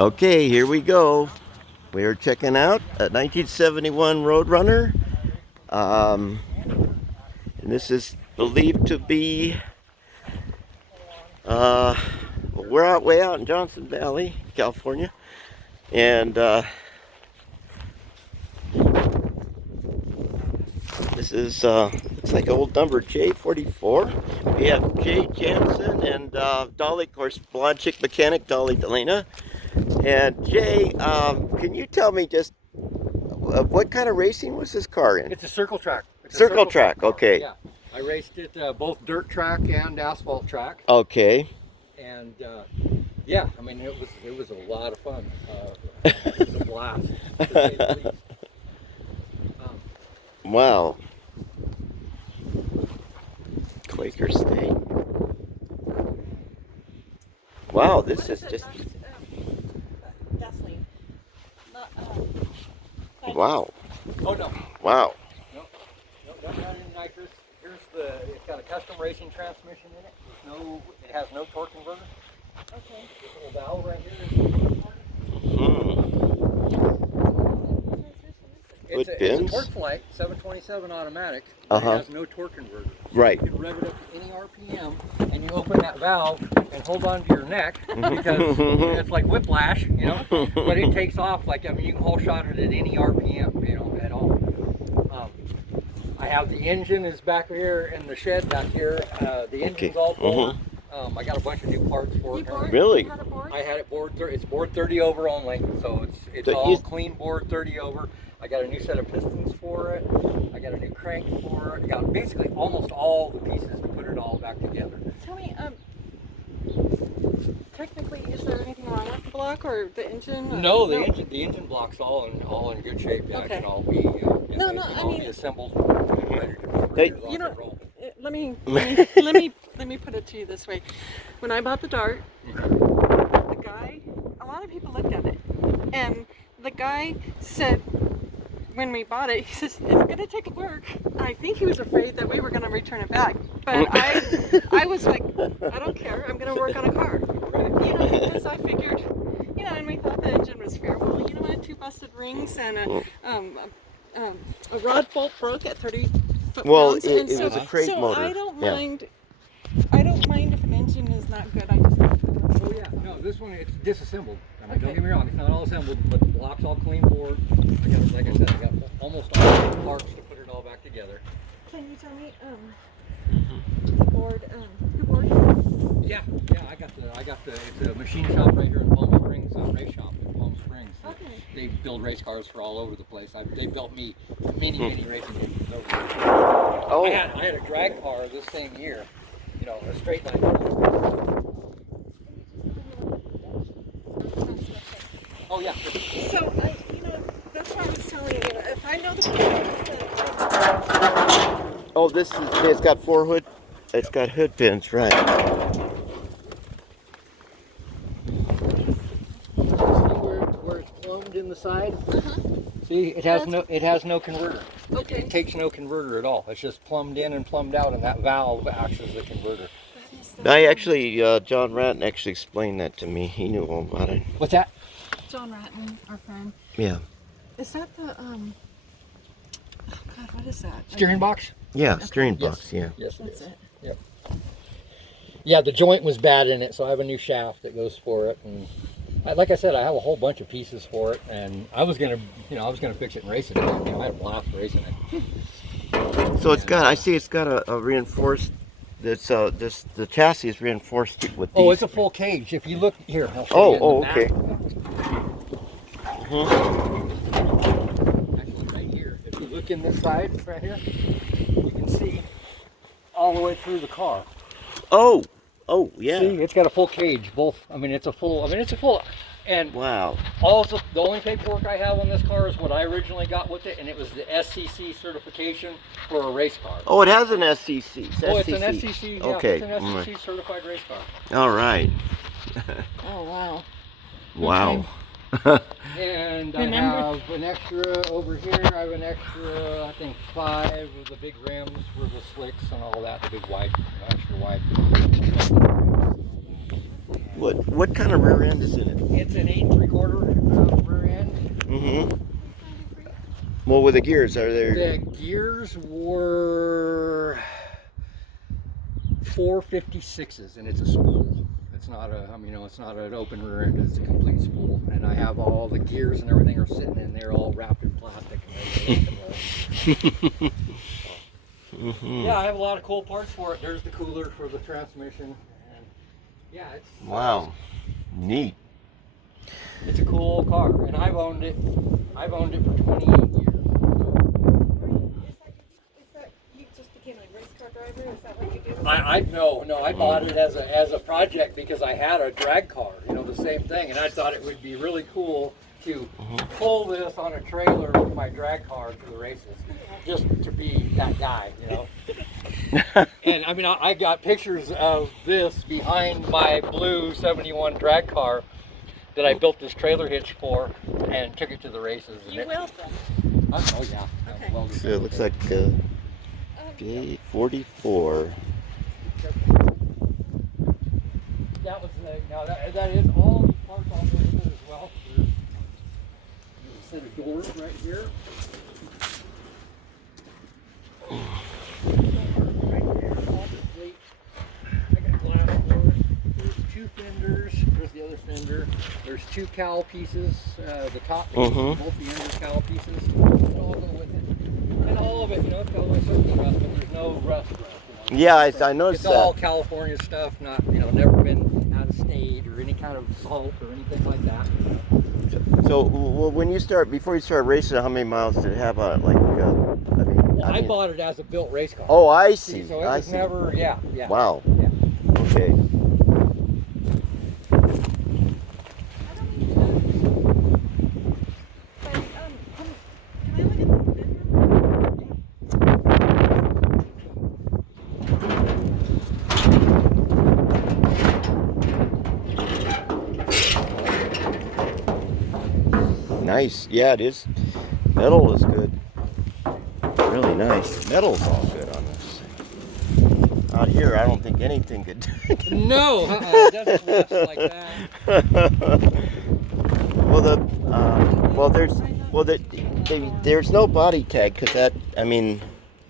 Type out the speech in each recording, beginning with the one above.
Okay, here we go. We are checking out a 1971 Roadrunner. Um, and this is believed to be, we're way out in Johnson Valley, California. And this is, looks like old number J44. We have Jay Jansen and Dolly, of course, blonde chick mechanic, Dolly Delana. And Jay, can you tell me just what kind of racing was this car in? It's a circle track. It's Circle track, car. okay. Yeah, I raced it both dirt track and asphalt track. Okay. And yeah, I mean it was a lot of fun. It was a blast, to say the least. Wow. Quaker State. Wow, this is just. Gasoline. Wow. Oh no. Wow. No, not any nitrous. It's got a custom racing transmission in it. It has no torque converter. Okay. This little valve right here. It's a torque flight, 727 automatic. It has no torque converter. Right. You can rev it up to any RPM, and you open that valve and hold on to your neck because it's like whiplash, you know. But it takes off like, I mean, you can whole shot it at any RPM, you know, at all. I have the engine is back here in the shed back here. The engine's all bored. I got a bunch of new parts for it. Really? I had it bored. It's bored 30 over only, so it's all clean bored 30 over. I got a new set of pistons for it. I got a new crank for it. I got basically almost all the pieces to put it all back together. Tell me, technically, is there anything wrong with the block or the engine? Or no, the engine block's all in good shape. Yeah, okay. It can all be be assembled. You know, let me put it to you this way. When I bought the Dart, the guy, a lot of people looked at it, and the guy said, when we bought it, he says, it's going to take work. I think he was afraid that we were going to return it back. But I was like, I don't care. I'm going to work on a car. You know, because I figured, you know, and we thought the engine was fair. Well, you know what? 2 busted rings and a rod bolt broke at 30 foot pounds. It was a crate motor. I don't mind. I don't mind if an engine is not good. I just like to know. Oh yeah, no, this one it's disassembled. I mean, don't get me wrong, it's not all assembled, but the block's all clean board. I got, like I said, I got almost all the parts to put it all back together. Can you tell me the board? Who board? Yeah, I got the. It's a machine shop right here in Palm Springs, race shop in Palm Springs. Okay. They build race cars for all over the place. They built me many racing engines over there. Oh. I had a drag car this same year. You know, a straight line. Oh yeah. So that's what I was telling you. If I know the Oh, it's got it's got hood pins, right. Where it's plumbed in the side. See, it has no converter. Okay. It takes no converter at all. It's just plumbed in and plumbed out, and that valve acts as the converter. I actually, John Ratton actually explained that to me. He knew all about it. What's that? John Ratton, our friend. Yeah. Is that the oh God, what is that? Steering box? Yeah, steering box. Yes. Yeah. Yes, That's it. Yep. Yeah, the joint was bad in it, so I have a new shaft that goes for it, and like I said, I have a whole bunch of pieces for it, and I was gonna fix it and race it. I had a blast racing it. So I see it's got a reinforced. The chassis is reinforced with these. Oh, it's a full cage. If you look here, I'll show you. Okay. Actually, right here. If you look in this side, right here, you can see all the way through the car. Oh, yeah. See, it's got a full cage. It's a full. And wow. The only paperwork I have on this car is what I originally got with it, and it was the SCC certification for a race car. Oh, it has an SCC. It's an SCC. Yeah, okay. It's an SCC certified race car. All right. Oh wow. Wow. And I have an extra over here. I have an extra, I think 5 of the big rims for the slicks and all that. The big extra wide. What kind of rear end is in it? It's an 8 3/4. Well, with the gears, are there? The gears were 456s, and it's a spool. It's not a, it's not an open rear end. It's a complete spool, and I have all the gears and everything are sitting in there, all wrapped in plastic and everything. Yeah, I have a lot of cool parts for it. There's the cooler for the transmission, and yeah, it's Wow, neat. It's a cool car, and I've owned it for 28 years. Is that you just became a race car driver? Is that what you do? I bought it as a project because I had a drag car, the same thing, and I thought it would be really cool to pull this on a trailer with my drag car to the races, just to be that guy, And I got pictures of this behind my blue 71 drag car that I built this trailer hitch for and took it to the races. You weld them? Oh yeah. Okay. So it looks like J44. That was now that is all these parts on this as well. There's a set of doors right here. I got glass doors. There's two fenders. There's the other fender. There's two cowl pieces. The top piece, both the end are cowl pieces. It all go with it. And all of it, it's got a little surface rust, but there's no rust. Yeah, I noticed it's that. all California stuff, not never been out of state or any kind of salt or anything like that. So, well, before you start racing, how many miles did it have on it? I bought it as a built race car. Oh, I see. So it was never, yeah. Wow. Yeah. Okay. Nice. Yeah, it is. Metal is good. Really nice. Metal's all good on this thing. Out here, I don't think anything could. No, it doesn't rust like that. There's no body tag because that.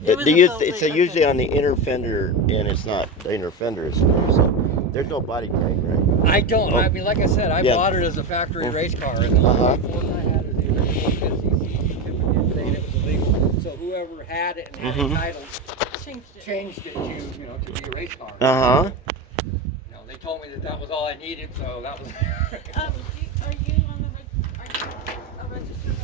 It's usually on the inner fender, and it's not the inner fender is so. There's no body tag, right? I don't. Like I said, I bought it as a factory race car, and the only report I had is the original SCCA certificate saying it was illegal. So whoever had it and had it titled changed it to be a race car. They told me that was all I needed, so that was. Are you a registered?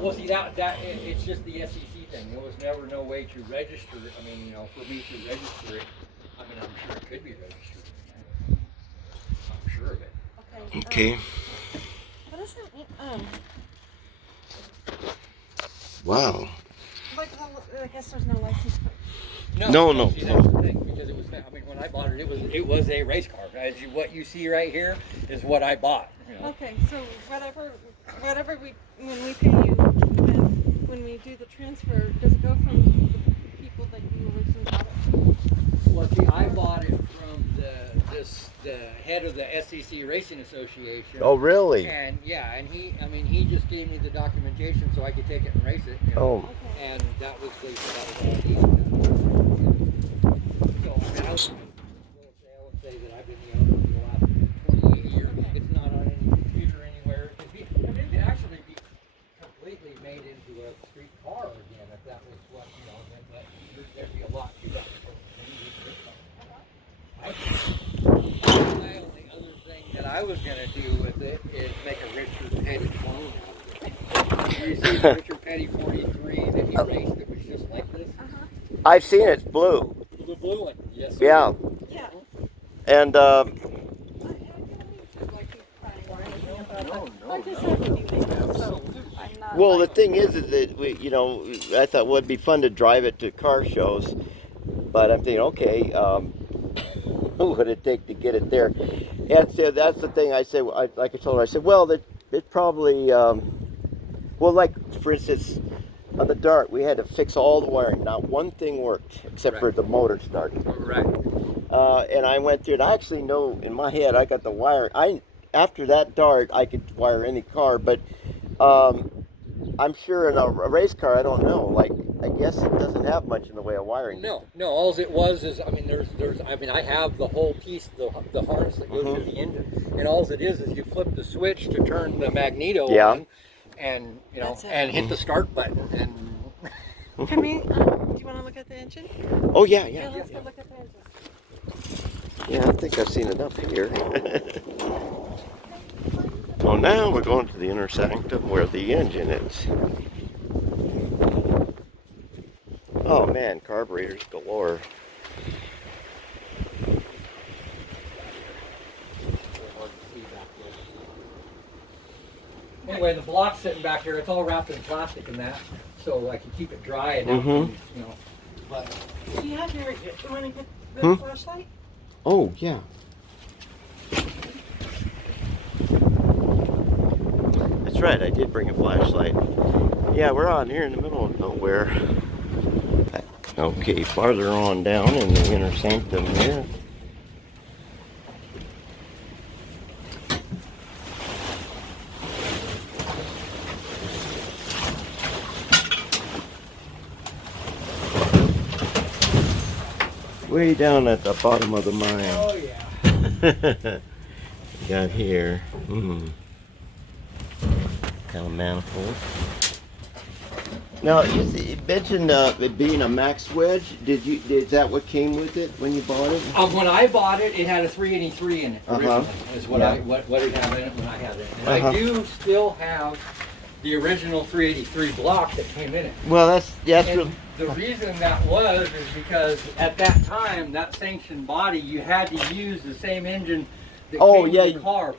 Well, see it's just the SCC thing. There was never no way to register it. For me to register it, I'm sure it could be registered. I'm sure of it. Okay. What does that mean? Wow. I guess there's no license plate. No. See, that's the thing, because it was. When I bought it, it was a race car. What you see right here is what I bought. Okay, so whatever when we pay you and when we do the transfer, does it go from the people that you originally bought it from? Well, see, I bought it from the head of the SCC Racing Association. Oh, really? And he just gave me the documentation so I could take it and race it. Oh. And that was all I needed. So I would say that I've been the owner for the last 28 years. It's not on any computer anywhere. It could actually be completely made into a street car again if that was what there'd be a lot to that. My only other thing that I was going to do with it is make a Richard Petty clone out of it. You see the Richard Petty 43 that he raced that was just like this? I've seen it. It's blue. The blue one, yes. Yeah. Yeah. And well, the thing is that I thought it would be fun to drive it to car shows, but I'm thinking, okay, what would it take to get it there? And so that's the thing. I said, like I told her, I said, well, it probably, like for instance, on the Dart, we had to fix all the wiring. Not one thing worked except for the motor start. Right. And I went through it. I actually know in my head I got the wire. After that Dart, I could wire any car, but I'm sure in a race car, I don't know. Like, I guess it doesn't have much in the way of wiring. No. All it was is, I mean, I have the whole piece, the harness that goes to the engine, and all it is you flip the switch to turn the magneto on, and and hit the start button, and. Can we? Do you want to look at the engine? Oh yeah. Yeah, let's go look at the engine. Yeah, I think I've seen enough here. Well, now we're going to the inner sanctum where the engine is. Oh man, carburetors galore. Anyway, the block's sitting back here. It's all wrapped in plastic and that, so I can keep it dry and But Do you have your? You want to get the flashlight? Oh yeah. That's right, I did bring a flashlight. Yeah, we're on here in the middle of nowhere. Okay, farther on down in the inner sanctum here. Way down at the bottom of the mine. oh yeah. We got here. Kind of manifold. Now you mentioned it being a max wedge. Is that what came with it when you bought it? When I bought it, it had a 383 in it. Originally, is what what it had in it when I had it. And I do still have the original 383 block that came in it. Well, that's And the reason that was is because at that time, that sanctioned body, you had to use the same engine that came with the car.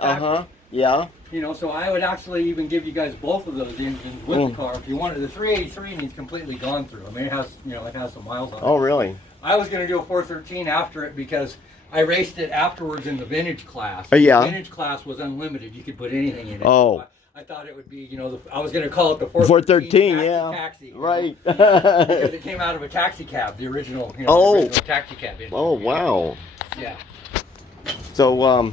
Yeah. So I would actually even give you guys both of those engines with the car if you wanted. The 383 and he's completely gone through. I mean, it has, it has some miles on it. Oh, really? I was going to do a 413 after it because I raced it afterwards in the vintage class. Yeah. The vintage class was unlimited. You could put anything in it. Oh. So I thought it would be, I was going to call it the 413, taxi, right. because it came out of a taxi cab, the original, the original taxi cab engine. Oh, wow. Yeah. So,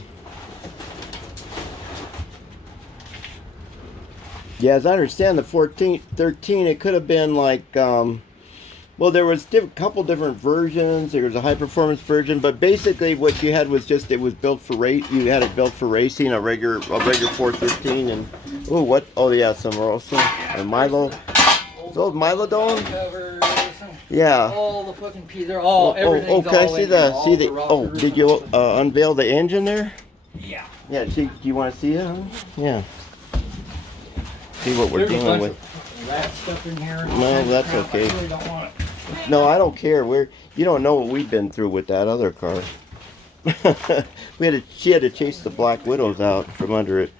yeah, as I understand the 13, it could have been like, well, there was a couple different versions. There was a high performance version, but basically what you had was just, it was built for race. You had it built for racing, a regular 413, and some are also Milo. Those Milodone? Covers, Yeah. all the fucking they're all, everything's okay, all see in there, all the rockers did you unveil the engine there? Yeah. Yeah, do you want to see it? Huh? Yeah. See what we're There's dealing with. Rat stuff in here. No, that's crap. okay. I really don't want it. No, I don't care. You don't know what we've been through with that other car. She had to chase the Black Widows out from under it.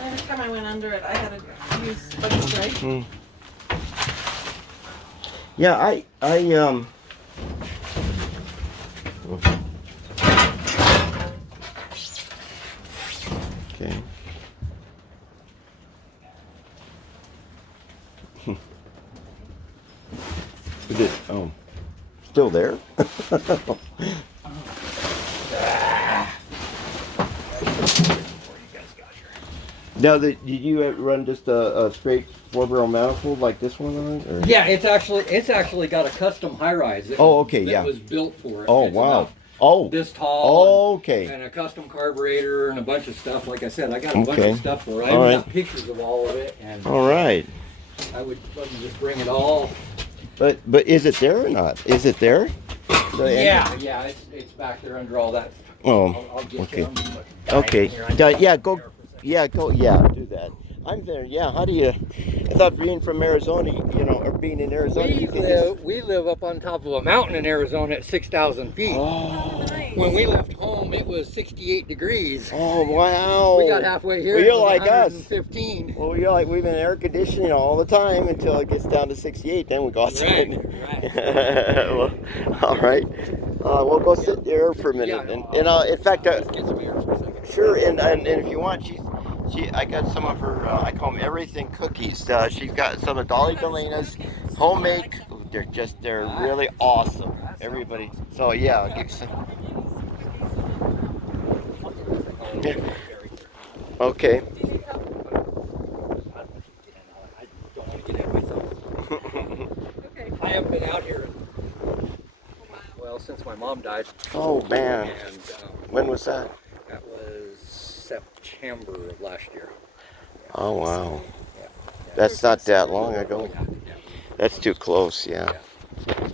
Every time I went under it, I had to use buggy spray. Yeah, okay. Is it, still there? Now, did you run just a straight 4-barrel manifold like this one on it? Or? Yeah, it's actually got a custom high rise. That was built for it. Oh, It's wow. about Oh. this tall. Okay. And a custom carburetor and a bunch of stuff. Like I said, I got a bunch Okay. of stuff for it. I All even right. got pictures of all of it, and All right. I would fucking just bring it all. But is it there or not? Is it there? Yeah, it's back there under all that. Oh, I'll get okay. you. Okay. Here, I Yeah, can- go. Yeah, go. Yeah, do that. I'm there. Yeah. How do you? I thought being from Arizona, or being in Arizona, you can just. We live up on top of a mountain in Arizona at 6,000 feet. Oh. Nice. When we left home, it was 68 degrees. Oh, wow. We got halfway here. Well, it you're was like us. 115. Well, you're like we've been air conditioning all the time until it gets down to 68. Then we go outside. Right. Well, all right. We'll go sit there for a minute, Yeah, and in fact, Let's get some air for a second. sure. And if you want, I got some of her. I call them everything cookies. She's got some of Dolly Delana's homemade. They're really awesome. Everybody. So yeah, I'll get some. Okay. I haven't been out here, well, since my mom died. Oh man, And when was that? that was September of last year. Oh wow, Yeah. that's not that long ago. Yeah. That's too close, yeah. Yeah.